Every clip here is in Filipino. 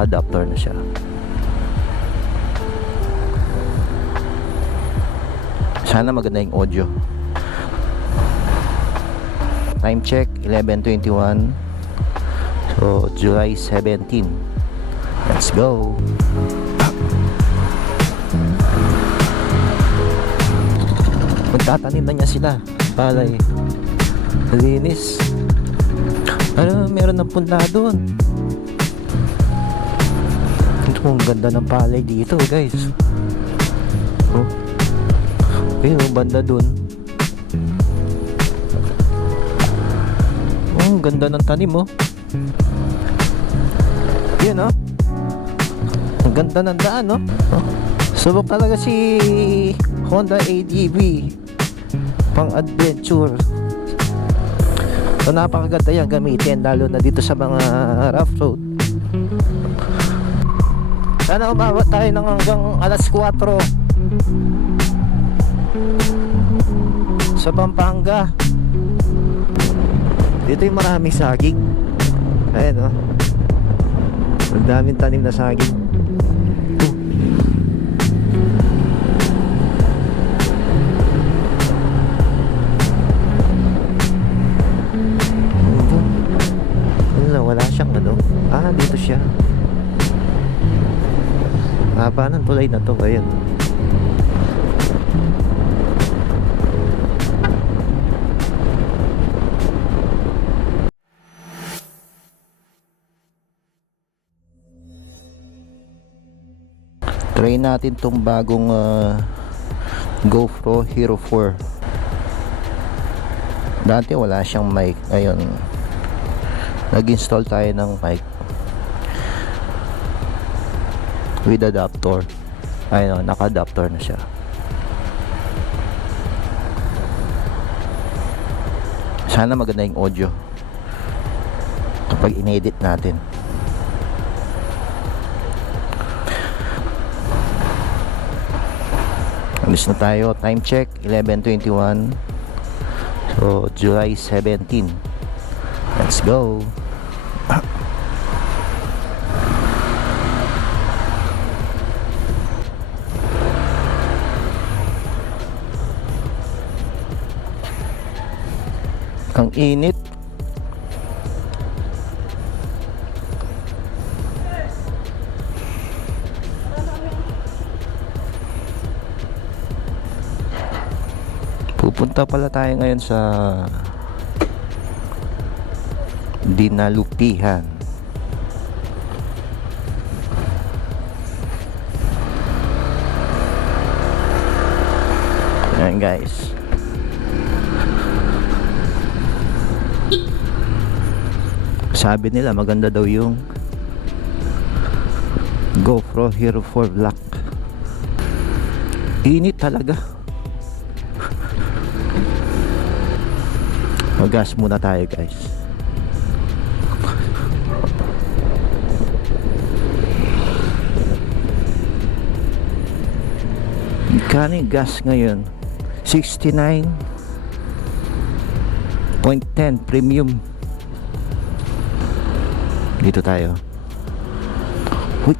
naka-adapter na siya. Sana maganda yung audio. Time check 11:21. So July 17. Let's go. Magtatanim na niya sila palay. Linis. Ano, meron ng punla doon. Ito, ang ganda ng palay dito, guys. Oh. Ayun, banda doon. Oh, ang ganda ng tanim, oh. Yan, oh. Ang ganda ng daan, oh. Oh. Subok talaga si Honda ADV pang adventure. So napakaganda yan gamitin, lalo na dito sa mga rough road. Sana umabot tayo ng hanggang alas 4 sa Pampanga. Dito yung maraming saging. Ayan, oh. Ang daming tanim na saging. Wala siyang ano. Ah, dito siya. Haba ng tulay na to. Ayun. Try natin tong bagong GoPro Hero 4. Dati wala siyang mic. Ayun, nag-install tayo ng mic with adapter. Ayun, naka-adapter na siya. Sana maganda yung audio kapag in-edit natin. Alis na tayo. Time check 11:21. So July 17. Let's go. Ang init. Pupunta pala tayo ngayon sa Dinalupihan. Ayan, guys. Sabi nila maganda daw yung GoPro Hero 4 Black. Init talaga. Mag-gas muna tayo, guys. Magkano yung gas ngayon? 69.10 premium. Dito tayo. Uy.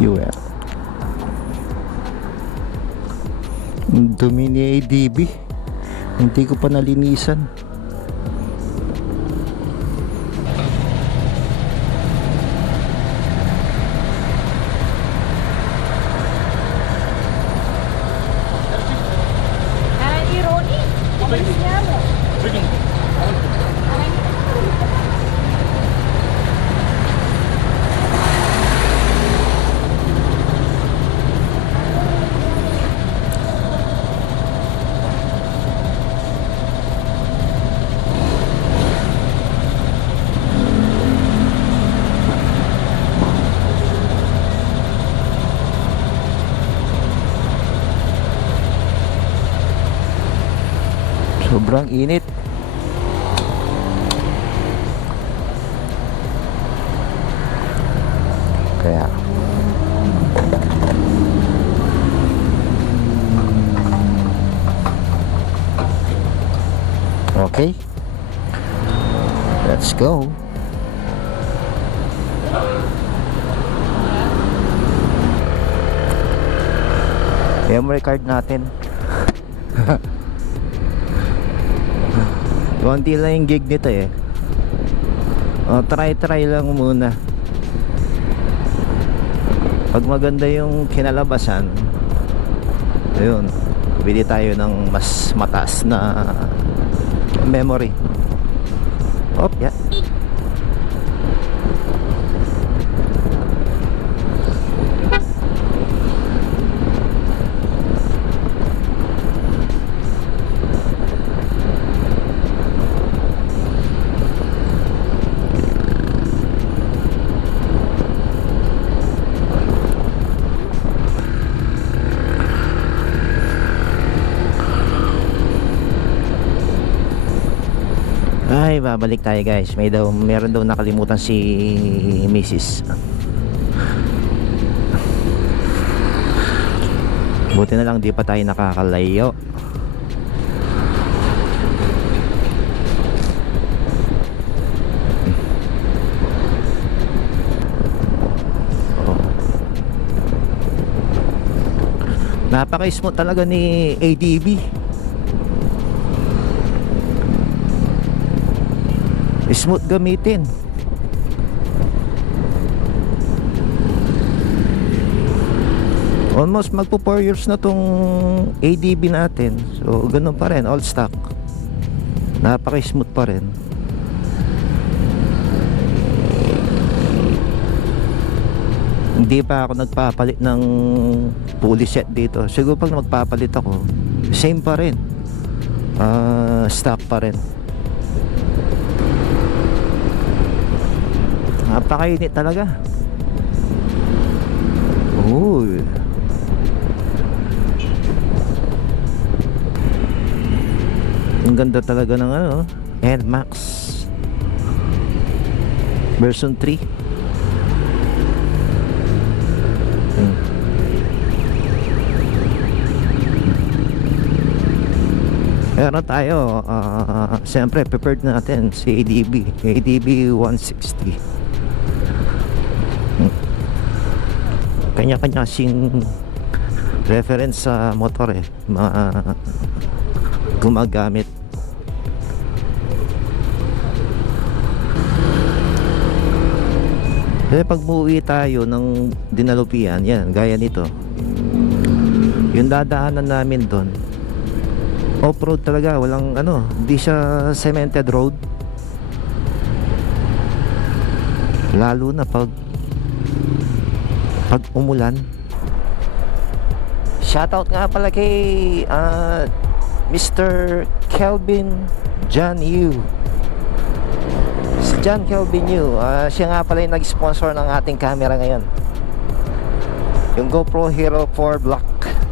Fuel. Ang dumi ni ADB. Hindi ko pa nalinisan. Sobrang init. Kaya Okay, let's go. Memory card natin. Konti lang yung gig nito eh. Try lang muna. Pag maganda yung kinalabasan, ayun, bili tayo ng mas mataas na memory. Yeah. Ay, babalik tayo guys. Meron daw nakalimutan si Mrs. Buti na lang di pa tayo nakakalayo. Napaka-smooth talaga ni ADB. Smooth gamitin. Almost magpo 4 years na tong ADB natin. So ganun pa rin, all stock. Napaka-smooth pa rin. Hindi pa ako nagpapalit ng pulley set dito. Siguro pag magpapalit ako, same pa rin. Stock pa rin. Napakainit talaga. Uy. Ang ganda talaga ng NMAX version 3. Meron tayo, siyempre prepared natin si ADB 160. Kanya-kanya sing reference sa motor gumagamit. Pag muuwi tayo ng Dinalupian, yan, gaya nito, yung dadaanan namin doon off-road talaga, walang hindi siya cemented road, lalo na pag umulan. Shoutout nga pala kay Mr. Kelvin John Yu. Si John Kelvin Yu, siya nga pala yung nag-sponsor ng ating camera ngayon, yung GoPro Hero 4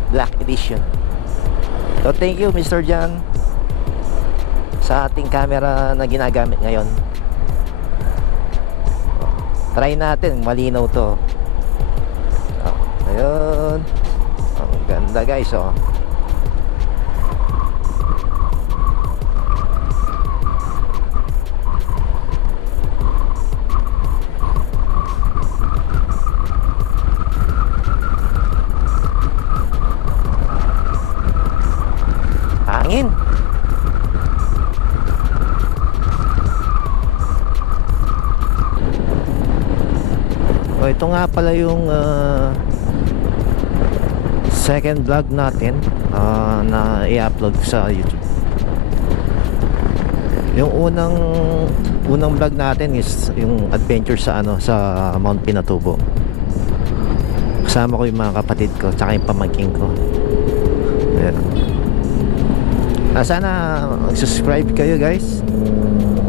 Black Edition. So thank you Mr. John sa ating camera na ginagamit ngayon. Try natin, malinaw to. Ayun. Ang ganda guys, hangin. Ito nga pala yung second vlog natin na i-upload sa YouTube. Yung unang vlog natin is yung adventure sa Mount Pinatubo. Kasama ko yung mga kapatid ko tsaka yung pamangkin ko. Ayan. Sana subscribe kayo guys.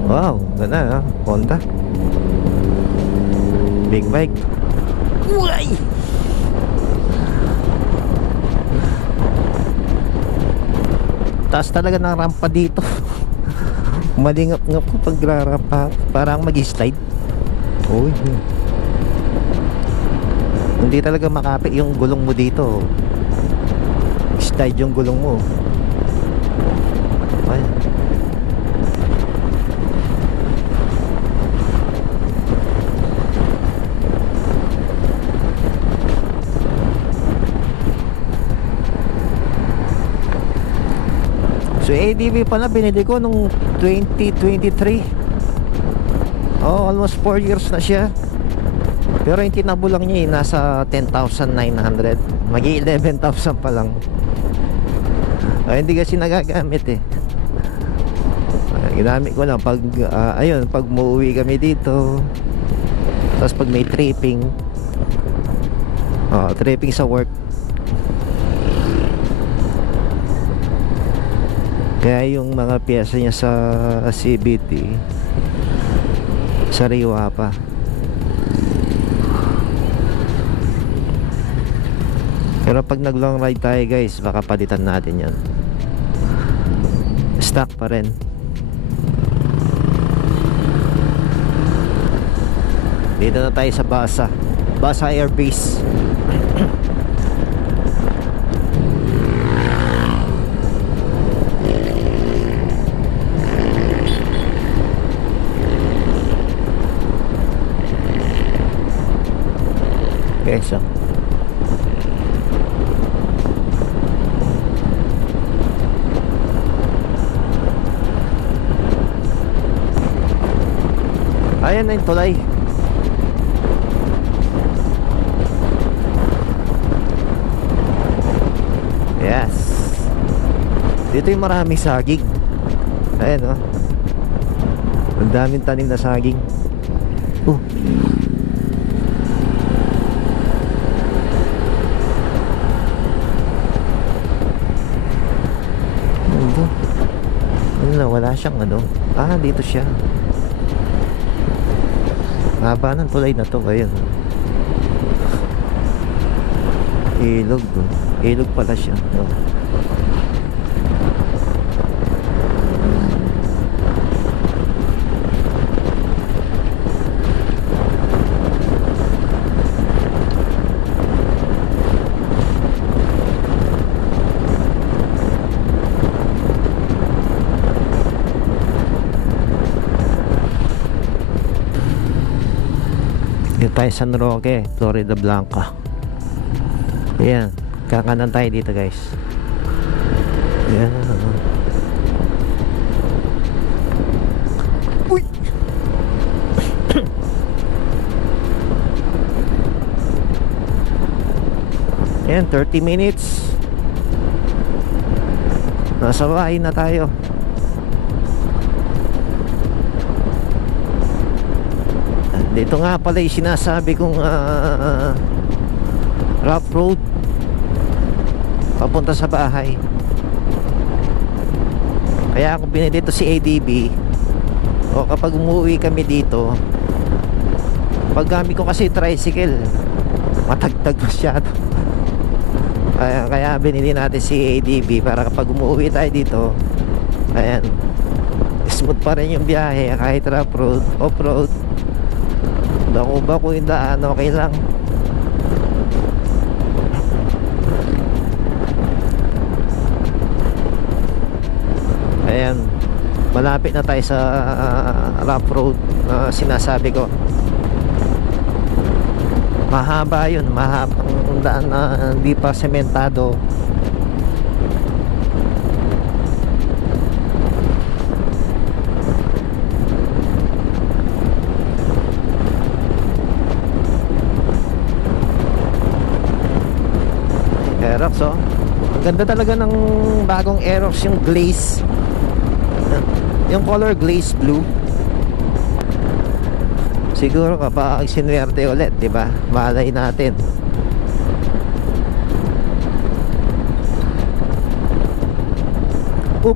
Wow, ganda Honda big bike. Uy! Taas talaga ng rampa dito. Malingap-ngap ko pag rampa, parang mag-slide. Uy. Hindi talaga makapit yung gulong mo dito. Slide yung gulong mo. Ay. So ADV pala binili ko nung 2023. Oh, almost 4 years na siya. Pero yung tinabo lang niya nasa 10,900. Magi 11,000 pa lang. Hindi kasi nagagamit eh. Ginamit ko lang pag ayun, pag muuwi kami dito. Tapos pag may tripping. Tripping sa work. Kaya yung mga piyesa niya sa CBT sariwa pa. Pero pag nag long ride tayo guys, baka palitan natin yan. Stock pa rin. Dito na tayo sa Basa Air Base. Okay, so ayan na yung tulay. Yes. Dito yung maraming saging. Ayan, oh. Ang daming tanim na saging. Wala siyang ano. Dito siya. Haba ng tulay na to. Ayun. Ilog. Ilog pala siya. Dito tayo San Roque, Florida Blanca. Ayan, kakanan tayo dito guys. Ayan. Uy! Ayan, 30 minutes. Nasa bahay na tayo. Dito nga pala yung sinasabi kong rough road papunta sa bahay. Kaya ako binili dito si ADB. O kapag umuwi kami dito, pag gamit ko kasi tricycle, matagtag masyado. Kaya binili natin si ADB para kapag umuwi tayo dito, ayan, smooth pa rin yung biyahe kahit rough road, off road. Dako ba kung yung daan, okay lang. Ayan, malapit na tayo sa rough road na sinasabi ko. Mahaba yun, mahabang daan na hindi pa sementado. Aerox, oh. Ang ganda talaga ng bagong Aerox, yung glaze. Yung color glaze blue. Siguro kapag sinuwerte ulit, di ba? Malay natin. Oop.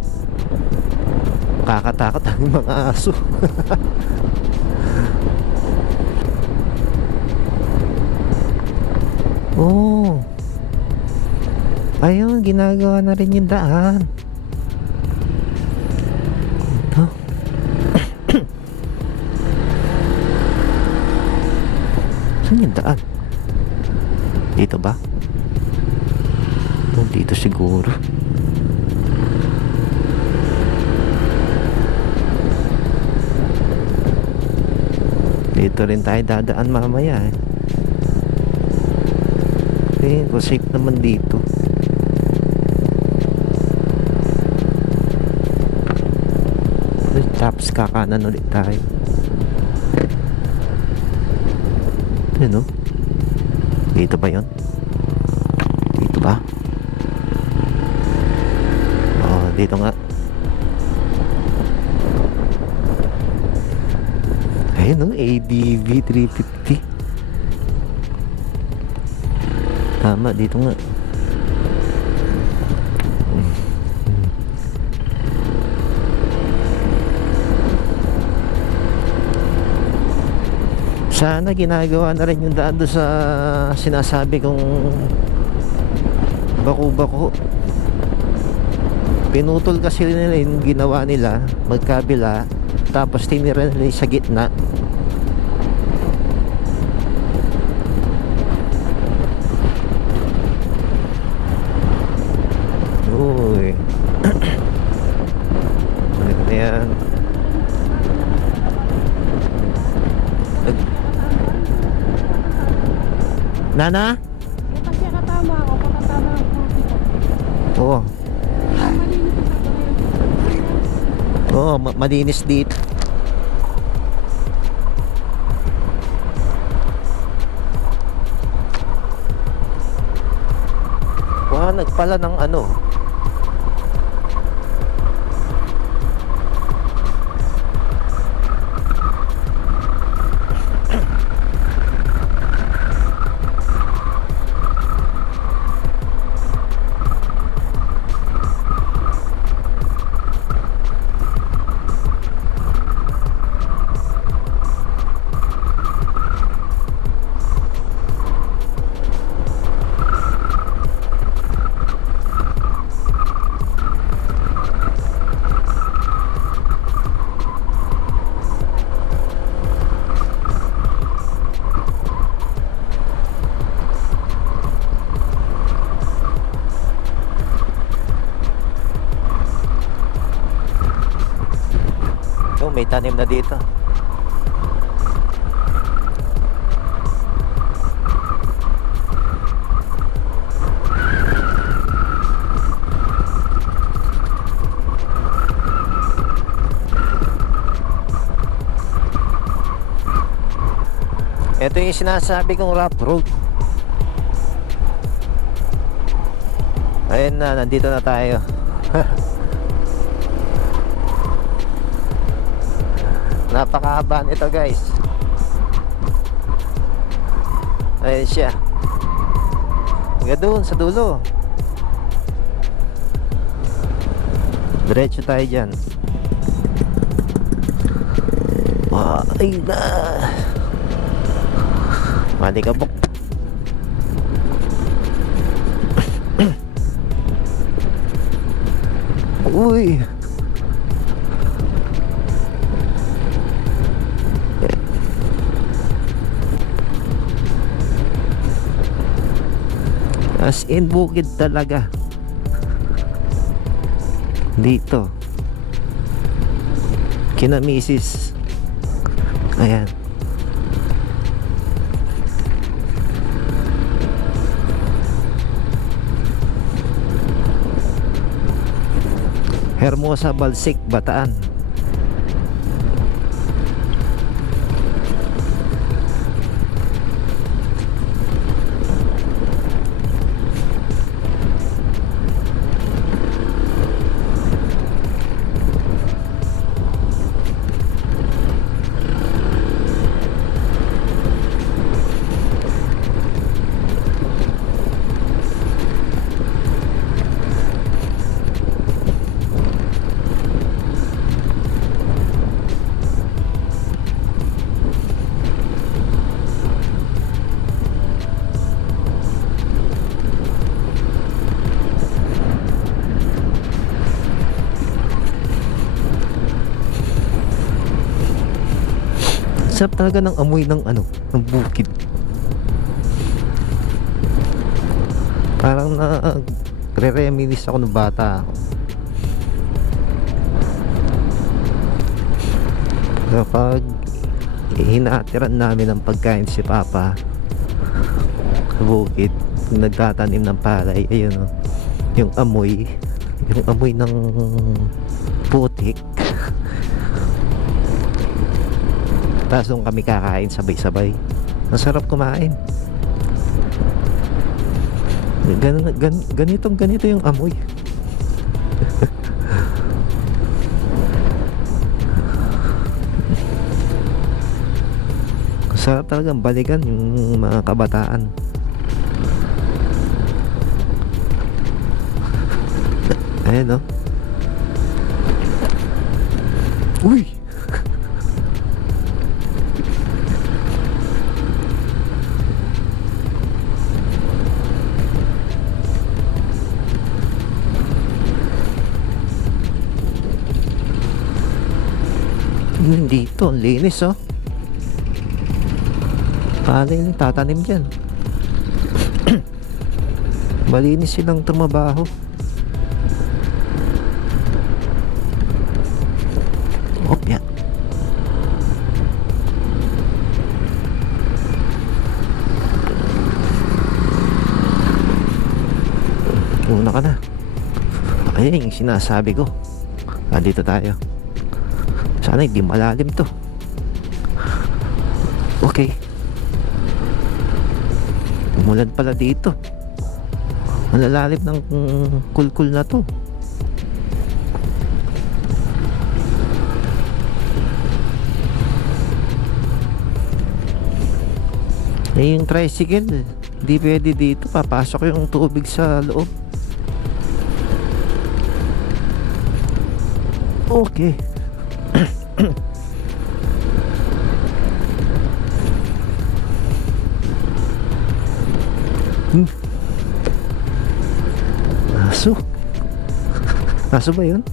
Kakatakot ang mga aso. Oh. Ayun, ginagawa na rin yung daan. Ito. Saan yung daan? Dito ba? Dito siguro. Dito rin tayo dadaan mamaya eh. Tingin ko safe naman dito. Tapos kakanan ulit tayo. Yun, no? Dito ba yun? Dito ba? Oh, dito nga. Ayun, no? ADV 350. Tama, dito nga. Sana ginagawa na rin yung daan doon sa sinasabi kong baku-bako. Pinutol kasi nila yung ginawa nila magkabila, tapos tinira nila sa gitna. Uy. Ano yan? Nana? Kasi katama ako, pakatama ako. Oo. Malinis ako ngayon. Oo, malinis dito. Nagpala ng ano. Oh, may tanim na dito. Ito yung sinasabi kong rough road. Ayun na, nandito na tayo. Napakahaba nito, guys. Ayun siya. Hanggang doon sa dulo. Diretso tayo dyan. Ay na. Malikabok. Uy. As in bukid talaga dito kina misis. Ayan. Hermosa, Balsik, Bataan. Sarap talaga ng amoy ng ano, ng bukid. Parang re-reminisce ako ng bata ako. Kapag hinatiran namin ng pagkain si Papa sa bukid, nagtatanim ng palay, ayun o, yung amoy ng putik. Tapos doon kami kakain sabay-sabay. Ang sarap kumain. Ganito yung amoy. Sarap talagang balikan yung mga kabataan. Ayan, no? Uy! Dito, ang linis, oh. Paano yung tatanim dyan? Malinis silang tumabaho. Opya. Una ka na. Ayun yung sinasabi ko. Dito tayo. Sana hindi malalim to. Okay. Umulan pala dito. Ang lalalim ng kulkul na to. Eh, yung tricycle, di pwede dito. Papasok yung tubig sa loob. Okay. Aso. Aso ba yun?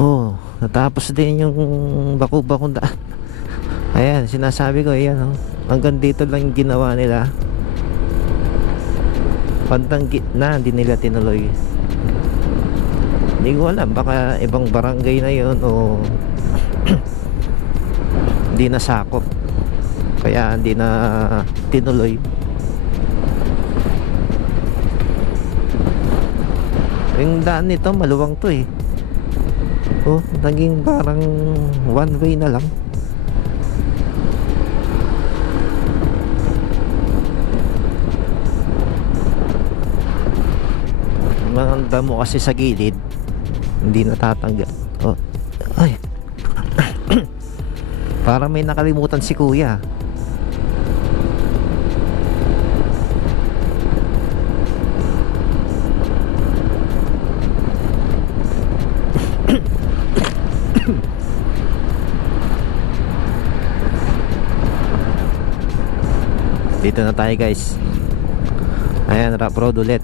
Oh, natapos din yung baku-bakong daan. Ayan, sinasabi ko, ayan, oh. Hanggang dito lang yung ginawa nila. Pantang gitna, hindi nila tinuloy. Hindi ko alam, baka ibang barangay na yun o hindi nasakop. Kaya hindi na tinuloy. Yung daan nito, maluwang to eh. Oh, naging parang one way na lang. Mga damo kasi sa gilid, hindi natatanggal. Oh, ay. Parang may nakalimutan si kuya. Dito na tayo, guys. Ayan, rough road ulit.